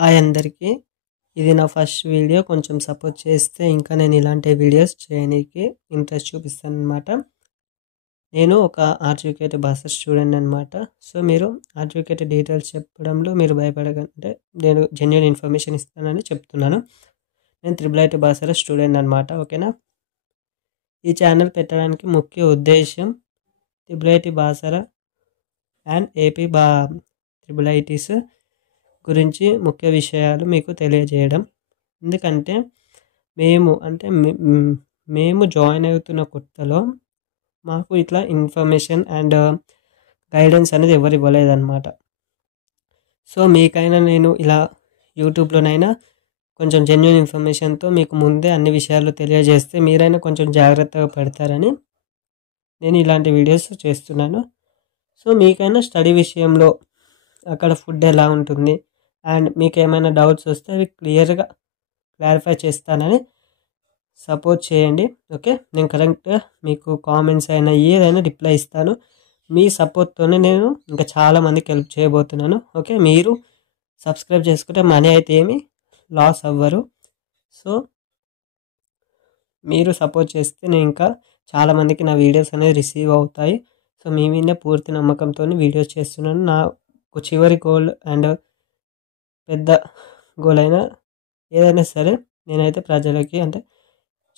Hi అందరికీ. ఇది నా ఫస్ట్ వీడియో. కొంచెం సపోర్ట్ చేస్తే ఇంకా నేను ఇలాంటి వీడియోస్ చేయనీకి ఇంట్రెస్ట్ చూపిస్తాననమాట. నేను ఒక ఆర్జీకేటీ భాష స్టూడెంట్ అనమాట. సో మీరు ఆర్జీకేటీ డీటెయిల్స్ చెప్పడంలో మీరు భయపడకంటే నేను జెన్యూన్ ఇన్ఫర్మేషన్ ఇస్తానని చెప్తున్నాను. నేను త్రిబుల్ ఐటీ భాషల స్టూడెంట్ అనమాట. ఓకేనా. ఈ ఛానల్ పెట్టడానికి ముఖ్య ఉద్దేశం త్రిబుల్ ఐటీ భాషల అండ్ ఏపీ త్రిబుల్ ఐటీస్ గురించి ముఖ్య విషయాలు మీకు తెలియజేయడం. ఎందుకంటే మేము జాయిన్ అవుతున్న కొత్తలో మాకు ఇట్లా ఇన్ఫర్మేషన్ అండ్ గైడెన్స్ అనేది ఎవరు ఇవ్వలేదన్నమాట. సో మీకైనా నేను ఇలా యూట్యూబ్లోనైనా కొంచెం జెన్యూన్ ఇన్ఫర్మేషన్తో మీకు ముందే అన్ని విషయాలు తెలియజేస్తే మీరైనా కొంచెం జాగ్రత్తగా పడతారని నేను ఇలాంటి వీడియోస్ చేస్తున్నాను. సో మీకైనా స్టడీ విషయంలో అక్కడ ఫుడ్ ఎలా ఉంటుంది అండ్ మీకు ఏమైనా డౌట్స్ వస్తే అవి క్లారిఫై చేస్తానని సపోర్ట్ చేయండి. ఓకే, నేను కరెక్ట్గా మీకు కామెంట్స్ అయినా ఏదైనా రిప్లై ఇస్తాను. మీ సపోర్ట్తోనే నేను ఇంకా చాలామందికి హెల్ప్ చేయబోతున్నాను. ఓకే, మీరు సబ్స్క్రైబ్ చేసుకుంటే మనీ అయితే ఏమి లాస్ అవ్వరు. సో మీరు సపోర్ట్ చేస్తే నేను ఇంకా చాలామందికి నా వీడియోస్ అనేది రిసీవ్ అవుతాయి. సో మీ మీద పూర్తి నమ్మకంతో వీడియోస్ చేస్తున్నాను. నాకు చివరి గోల్ అండ్ పెద్ద గోల్ అయినా ఏదైనా సరే నేనైతే ప్రజలకి అంటే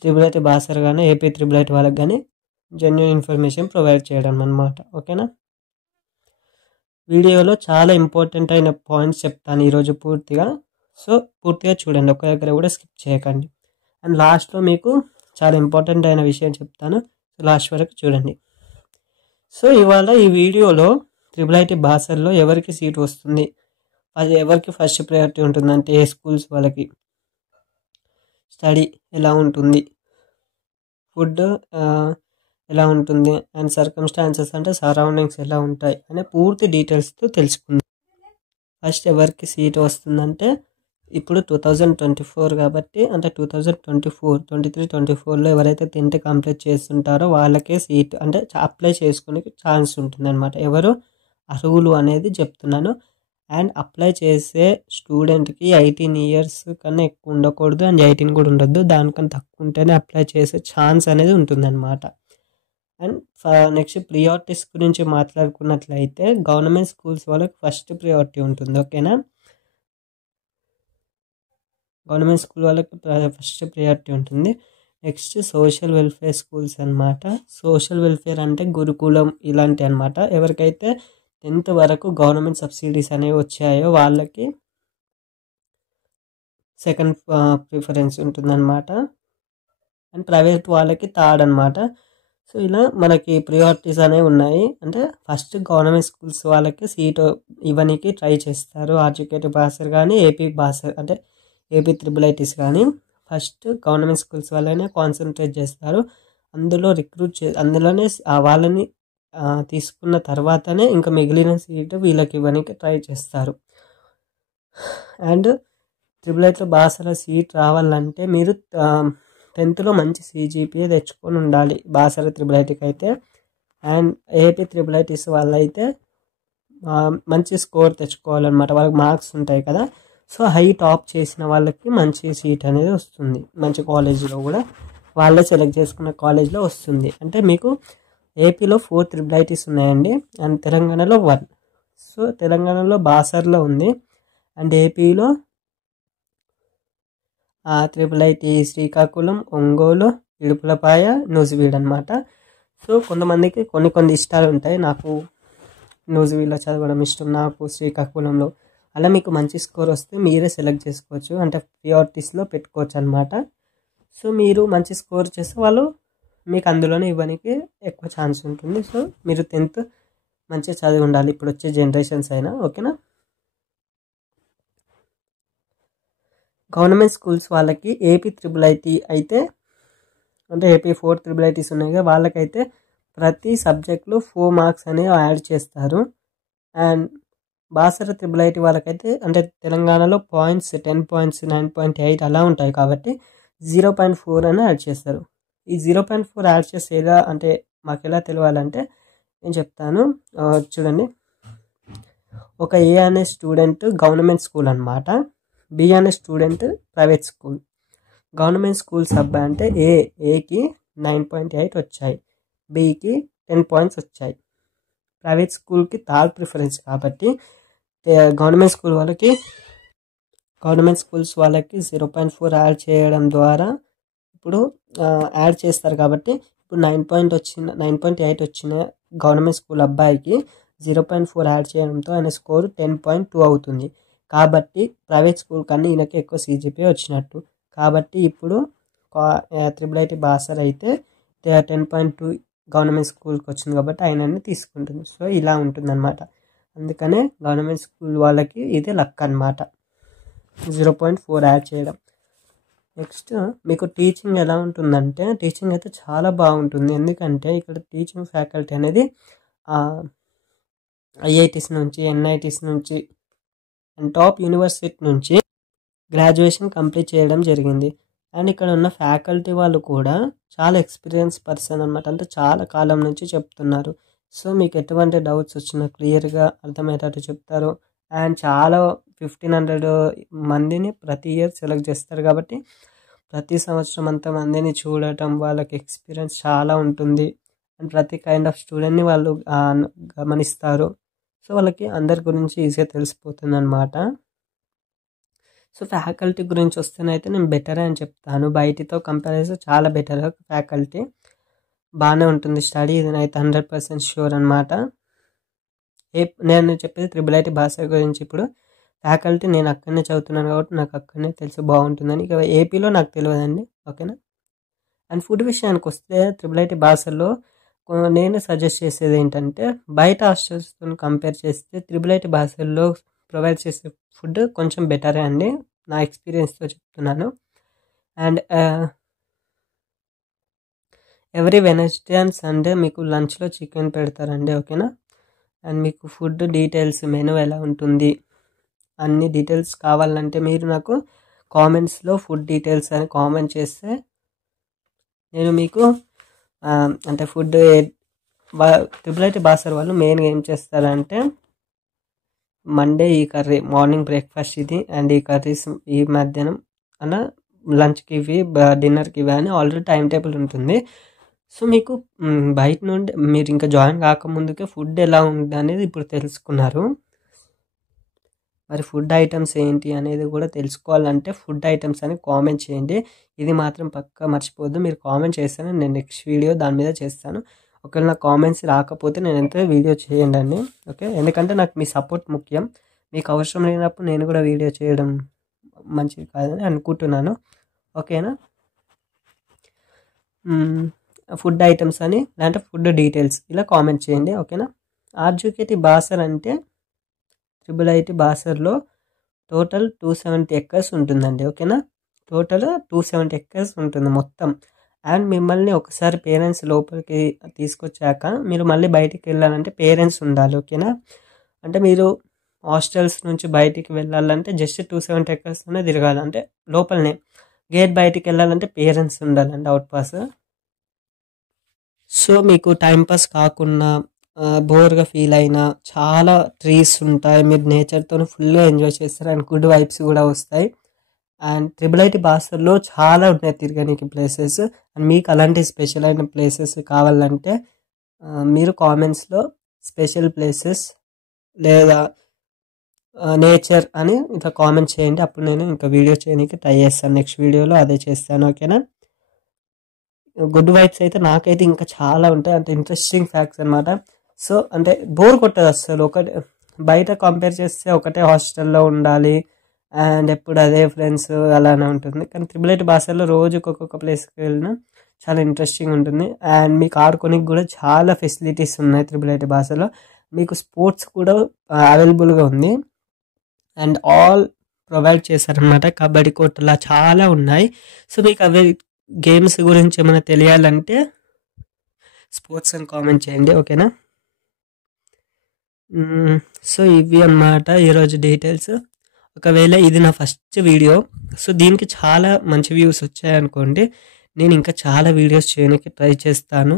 త్రిబుల్ ఐటీ భాషలు కానీ ఏపీ త్రిబుల్ ఐటీ వాళ్ళకి కానీ జెన్యూన్ ఇన్ఫర్మేషన్ ప్రొవైడ్ చేయడం అన్నమాట. ఓకేనా. వీడియోలో చాలా ఇంపార్టెంట్ అయిన పాయింట్స్ చెప్తాను ఈరోజు పూర్తిగా. సో పూర్తిగా చూడండి, ఒక దగ్గర కూడా స్కిప్ చేయకండి. అండ్ లాస్ట్లో మీకు చాలా ఇంపార్టెంట్ అయిన విషయం చెప్తాను, లాస్ట్ వరకు చూడండి. సో ఇవాళ ఈ వీడియోలో త్రిబుల్ ఐటీ భాషల్లో ఎవరికి సీట్ వస్తుంది, అది ఎవరికి ఫస్ట్ ప్రయారిటీ ఉంటుందంటే ఏ స్కూల్స్ వాళ్ళకి, స్టడీ ఎలా ఉంటుంది, ఫుడ్ ఎలా ఉంటుంది అండ్ సర్కమ్స్టాన్సెస్ అంటే సరౌండింగ్స్ ఎలా ఉంటాయి అనే పూర్తి డీటెయిల్స్తో తెలుసుకుందాం. ఫస్ట్ ఎవరికి సీట్ వస్తుందంటే ఇప్పుడు 2024 కాబట్టి అంటే 2023-24లో ఎవరైతే 10th కంప్లీట్ చేస్తుంటారో వాళ్ళకే సీట్ అంటే అప్లై చేసుకునే ఛాన్స్ ఉంటుంది అనమాట. ఎవరు అర్హులు అనేది చెప్తున్నాను. అండ్ అప్లై చేసే స్టూడెంట్కి 18 years కన్నా ఎక్కువ ఉండకూడదు అండ్ 18 కూడా ఉండొద్దు. దానికన్నా తక్కువ ఉంటేనే అప్లై చేసే ఛాన్స్ అనేది ఉంటుందన్నమాట. అండ్ నెక్స్ట్ ప్రియారిటీస్ గురించి మాట్లాడుకున్నట్లయితే గవర్నమెంట్ స్కూల్స్ వాళ్ళకి ఫస్ట్ ప్రియారిటీ ఉంటుంది. ఓకేనా. గవర్నమెంట్ స్కూల్ వాళ్ళకి ఫస్ట్ ప్రియారిటీ ఉంటుంది. నెక్స్ట్ సోషల్ వెల్ఫేర్ స్కూల్స్ అనమాట. సోషల్ వెల్ఫేర్ అంటే గురుకులం ఇలాంటి అనమాట. ఎవరికైతే 10th వరకు గవర్నమెంట్ సబ్సిడీస్ అనేవి వచ్చాయో వాళ్ళకి సెకండ్ ప్రిఫరెన్స్ ఉంటుందన్నమాట. అండ్ ప్రైవేట్ వాళ్ళకి థర్డ్ అనమాట. సో ఇలా మనకి ప్రియారిటీస్ అనేవి ఉన్నాయి. అంటే ఫస్ట్ గవర్నమెంట్ స్కూల్స్ వాళ్ళకి సీట్ ఇవ్వడానికి ట్రై చేస్తారు. ఆర్జీకేటీ భాషలు కానీ ఏపీ భాష అంటే ఏపీ త్రిబుల్ ఐటీస్ కానీ ఫస్ట్ గవర్నమెంట్ స్కూల్స్ వాళ్ళనే కాన్సన్ట్రేట్ చేస్తారు. అందులో అందులోనే వాళ్ళని తీసుకున్న తర్వాతనే ఇంకా మిగిలిన సీటు వీళ్ళకి ఇవ్వడానికి ట్రై చేస్తారు. అండ్ త్రిబుల్ ఐటీ భాషల సీట్ రావాలంటే మీరు 10thలో మంచి CGPA తెచ్చుకొని ఉండాలి భాషల త్రిబుల్ ఐటీకి అయితే. అండ్ ఏపీ త్రిబుల్ ఐటీస్ వాళ్ళైతే మంచి స్కోర్ తెచ్చుకోవాలన్నమాట. వాళ్ళకి మార్క్స్ ఉంటాయి కదా. సో టాప్ చేసిన వాళ్ళకి మంచి సీట్ అనేది వస్తుంది. మంచి కాలేజీలో కూడా వాళ్ళే సెలెక్ట్ చేసుకున్న కాలేజ్లో వస్తుంది. అంటే మీకు ఏపీలో 4 త్రిబుల్ ఐటీస్ ఉన్నాయండి అండ్ తెలంగాణలో 1. సో తెలంగాణలో బాసర్లో ఉంది అండ్ ఏపీలో త్రిబుల్ ఐటీ శ్రీకాకుళం, ఒంగోలు, ఇడుపులపాయ, నూజివీడు అనమాట. సో కొంతమందికి కొన్ని ఇష్టాలు ఉంటాయి. నాకు నూజివీడులో చదవడం ఇష్టం, నాకు శ్రీకాకుళంలో. అలా మీకు మంచి స్కోర్ వస్తే మీరే సెలెక్ట్ చేసుకోవచ్చు, అంటే ప్రియారిటీస్లో పెట్టుకోవచ్చు అనమాట. సో మీరు మంచి స్కోర్ చేస్తే వాళ్ళు మీకు అందులోనే ఇవ్వడానికి ఎక్కువ ఛాన్స్ ఉంటుంది. సో మీరు 10th మంచిగా చదివి ఉండాలి ఇప్పుడు వచ్చే జనరేషన్స్ అయినా. ఓకేనా. గవర్నమెంట్ స్కూల్స్ వాళ్ళకి ఏపీ త్రిబుల్ ఐటీ అయితే అంటే ఏపీ 4 త్రిబుల్ ఐటీస్ ఉన్నాయి కదా, వాళ్ళకైతే ప్రతి సబ్జెక్ట్లో 4 మార్క్స్ అనేవి యాడ్ చేస్తారు. అండ్ బాసర త్రిబుల్ ఐటీ వాళ్ళకైతే అంటే తెలంగాణలో పాయింట్స్ 10 points 9.8 అలా ఉంటాయి కాబట్టి 0.4 అని యాడ్ చేస్తారు. ఈ 0.4 యాడ్ చేస్తే ఎలా అంటే మాకు ఎలా తెలియాలంటే నేను చెప్తాను. చూడండి, ఒక ఏ అనే స్టూడెంట్ గవర్నమెంట్ స్కూల్ అనమాట. బి అనే student private school. Government schools అబ్బాయి అంటే ఏకి 9.8 వచ్చాయి, బికి 10 పాయింట్స్ వచ్చాయి. ప్రైవేట్ స్కూల్కి థర్డ్ ప్రిఫరెన్స్ కాబట్టి గవర్నమెంట్ స్కూల్స్ వాళ్ళకి 0.4 యాడ్ చేయడం ద్వారా ఇప్పుడు యాడ్ చేస్తారు కాబట్టి ఇప్పుడు 9.8 వచ్చిన గవర్నమెంట్ స్కూల్ అబ్బాయికి 0.4 యాడ్ చేయడంతో ఆయన స్కోర్ 10.2 అవుతుంది. కాబట్టి ప్రైవేట్ స్కూల్ కన్నా ఈయనకి ఎక్కువ CGPA వచ్చినట్టు. కాబట్టి ఇప్పుడు IIT బాసర్ అయితే 10.2 గవర్నమెంట్ స్కూల్కి వచ్చింది కాబట్టి ఆయనని తీసుకుంటుంది. సో ఇలా ఉంటుందన్నమాట. అందుకనే గవర్నమెంట్ స్కూల్ వాళ్ళకి ఇది లక్ అనమాట, 0.4 యాడ్ చేయడం. నెక్స్ట్ మీకు టీచింగ్ ఎలా ఉంటుందంటే, టీచింగ్ అయితే చాలా బాగుంటుంది. ఎందుకంటే ఇక్కడ టీచింగ్ ఫ్యాకల్టీ అనేది IITs నుంచి, NITs నుంచి అండ్ టాప్ యూనివర్సిటీ నుంచి గ్రాడ్యుయేషన్ కంప్లీట్ చేయడం జరిగింది. అండ్ ఇక్కడ ఉన్న ఫ్యాకల్టీ వాళ్ళు కూడా చాలా ఎక్స్పీరియన్స్ పర్సన్ అనమాట, అంటే చాలా కాలం నుంచి చెప్తున్నారు. సో మీకు ఎటువంటి డౌట్స్ వచ్చినా క్లియర్గా అర్థమయ్యేటట్టు చెప్తారు. అండ్ చాలా 1500 మందిని ప్రతి ఇయర్ సెలెక్ట్ చేస్తారు కాబట్టి ప్రతి సంవత్సరం అంతమందిని చూడటం, వాళ్ళకి ఎక్స్పీరియన్స్ చాలా ఉంటుంది. అండ్ ప్రతి కైండ్ ఆఫ్ స్టూడెంట్ని వాళ్ళు గమనిస్తారు. సో వాళ్ళకి అందరి గురించి ఈజీగా తెలిసిపోతుంది అనమాట. సో ఫ్యాకల్టీ గురించి వస్తేనైతే నేను బెటరే అని చెప్తాను. బయటితో కంపేర్ చేస్తే చాలా బెటర్. ఫ్యాకల్టీ బాగానే ఉంటుంది. స్టడీ ఇదైతే 100% షూర్ అనమాట. నేను చెప్పేది IIT బాసర్ గురించి. ఇప్పుడు ఫ్యాకల్టీ నేను అక్కడనే చదువుతున్నాను కాబట్టి నాకు అక్కడనే తెలిసి బాగుంటుందని. ఇక ఏపీలో నాకు తెలియదండి, ఓకేనా. అండ్ ఫుడ్ విషయానికి వస్తే IIT బాసర్లో నేను సజెస్ట్ చేసేది ఏంటంటే, బయట హాస్టల్స్తో కంపేర్ చేస్తే IIT బాసర్లో ప్రొవైడ్ చేసే ఫుడ్ కొంచెం బెటరే అండి, నా ఎక్స్పీరియన్స్తో చెప్తున్నాను. And every Wednesday and Sunday మీకు లంచ్లో చికెన్ పెడతారండి, ఓకేనా. అండ్ మీకు ఫుడ్ డీటెయిల్స్, మెనూ ఎలా ఉంటుంది, అన్ని డీటెయిల్స్ కావాలంటే మీరు నాకు కామెంట్స్లో ఫుడ్ డీటెయిల్స్ అని కామెంట్ చేస్తే నేను మీకు అంటే ఫుడ్ IIT బాసర్ వాళ్ళు మెయిన్గా ఏం చేస్తారంటే, మండే ఈ కర్రీ మార్నింగ్ బ్రేక్ఫాస్ట్ ఇది, అండ్ ఈ కర్రీస్ ఈ మధ్యాహ్నం అన్న లంచ్కి ఇవి, డిన్నర్కి ఇవి అని ఆల్రెడీ టైం టేబుల్ ఉంటుంది. సో మీకు బయట నుండి మీరు ఇంకా జాయిన్ కాకముందుకే ఫుడ్ ఎలా ఉంది అనేది ఇప్పుడు తెలుసుకున్నారు. మరి ఫుడ్ ఐటమ్స్ ఏంటి అనేది కూడా తెలుసుకోవాలంటే ఫుడ్ ఐటమ్స్ అని కామెంట్ చేయండి. ఇది మాత్రం పక్కా మర్చిపోవద్దు. మీరు కామెంట్ చేస్తేనే నేను నెక్స్ట్ వీడియో దాని మీద చేస్తాను. ఒకవేళ నాకు కామెంట్స్ రాకపోతే నేను ఎంతో వీడియో చేయండి అండి, ఓకే. ఎందుకంటే నాకు మీ సపోర్ట్ ముఖ్యం. మీకు అవసరం లేనప్పుడు నేను కూడా వీడియో చేయడం మంచిది కాదని అనుకుంటున్నాను, ఓకేనా. ఫుడ్ ఐటమ్స్ అని లేదంటే ఫుడ్ డీటెయిల్స్ ఇలా కామెంట్ చేయండి, ఓకేనా. IIT బాసర్ అంటే IIT బాసర్లో టోటల్ 270 acres ఉంటుందండి, ఓకేనా. టోటల్ 270 acres ఉంటుంది మొత్తం. అండ్ మిమ్మల్ని ఒకసారి పేరెంట్స్ లోపలికి తీసుకొచ్చాక మీరు మళ్ళీ బయటికి వెళ్ళాలంటే పేరెంట్స్ ఉండాలి, ఓకేనా. అంటే మీరు హాస్టల్స్ నుంచి బయటికి వెళ్ళాలంటే జస్ట్ 270 acresలోనే తిరగాలి, అంటే లోపలనే. గేట్ బయటికి వెళ్ళాలంటే పేరెంట్స్ ఉండాలండి, అవుట్ పాస్. సో మీకు టైంపాస్ కాకుండా బోర్గా ఫీల్ అయినా చాలా ట్రీస్ ఉంటాయి, మీరు నేచర్తో ఫుల్గా ఎంజాయ్ చేస్తారు అండ్ గుడ్ వైబ్స్ కూడా వస్తాయి. అండ్ IIT బాసర్లో చాలా ఉన్నాయి తిరగడానికి ప్లేసెస్. అండ్ మీకు అలాంటి స్పెషల్ అయిన ప్లేసెస్ కావాలంటే మీరు కామెంట్స్లో స్పెషల్ ప్లేసెస్ లేదా నేచర్ అని ఇంకా కామెంట్ చేయండి. అప్పుడు నేను ఇంకా వీడియో చేయడానికి ట్రై చేస్తాను, నెక్స్ట్ వీడియోలో అదే చేస్తాను, ఓకేనా. గుడ్ వైబ్స్ అయితే నాకైతే ఇంకా చాలా ఉంటాయి, అంటే ఇంట్రెస్టింగ్ ఫ్యాక్ట్స్ అనమాట. సో అంటే బోర్ కొట్టదు అసలు. ఒకటి బయట కంపేర్ చేస్తే ఒకటే హాస్టల్లో ఉండాలి అండ్ ఎప్పుడు అదే ఫ్రెండ్స్ అలానే ఉంటుంది. కానీ IIT బాసర్లో రోజుకి ఒక్కొక్క ప్లేస్కి వెళ్ళినా చాలా ఇంట్రెస్టింగ్ ఉంటుంది. అండ్ మీకు ఆడుకోనికి కూడా చాలా ఫెసిలిటీస్ ఉన్నాయి IIT బాసర్లో. మీకు స్పోర్ట్స్ కూడా అవైలబుల్గా ఉంది అండ్ ఆల్ ప్రొవైడ్ చేశారనమాట. కబడ్డీ కోర్ట్ అలా చాలా ఉన్నాయి. సో మీకు అవి గేమ్స్ గురించి ఏమైనా తెలియాలంటే స్పోర్ట్స్ అని కామెంట్ చేయండి, ఓకేనా. సో ఇవి అన్నమాట ఈరోజు డీటెయిల్స్. ఒకవేళ ఇది నా ఫస్ట్ వీడియో, సో దీనికి చాలా మంచి వ్యూస్ వచ్చాయనుకోండి, నేను ఇంకా చాలా వీడియోస్ చేయడానికి ట్రై చేస్తాను.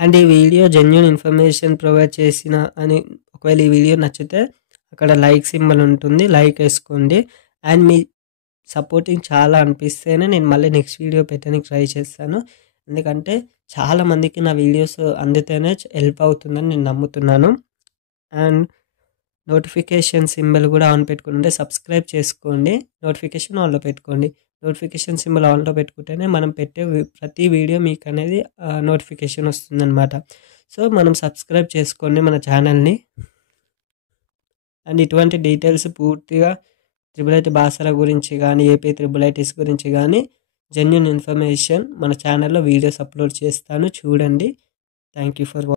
అండ్ ఈ వీడియో జెన్యూన్ ఇన్ఫర్మేషన్ ప్రొవైడ్ చేసిన అని ఒకవేళ ఈ వీడియో నచ్చితే అక్కడ లైక్ సింబల్ ఉంటుంది, లైక్ వేసుకోండి. అండ్ మీ సపోర్టింగ్ చాలా అనిపిస్తేనే నేను మళ్ళీ నెక్స్ట్ వీడియో పెట్టడానికి ట్రై చేస్తాను. ఎందుకంటే చాలామందికి నా వీడియోస్ అందితేనే హెల్ప్ అవుతుందని నేను నమ్ముతున్నాను. అండ్ నోటిఫికేషన్ సింబల్ కూడా ఆన్ పెట్టుకుంటే సబ్స్క్రైబ్ చేసుకోండి. నోటిఫికేషన్ ఆన్లో పెట్టుకోండి. నోటిఫికేషన్ సింబల్ ఆన్లో పెట్టుకుంటేనే మనం పెట్టే ప్రతి వీడియో మీకు అనేది నోటిఫికేషన్ వస్తుందన్నమాట. సో మనం సబ్స్క్రైబ్ చేసుకోండి మన ఛానల్ని. అండ్ ఇటువంటి డీటెయిల్స్ పూర్తిగా IIIT భాషల గురించి కానీ, ఏపీ IIITs గురించి కానీ జెన్యూన్ ఇన్ఫర్మేషన్ మన ఛానల్లో వీడియోస్ అప్లోడ్ చేస్తాను, చూడండి. Thank you for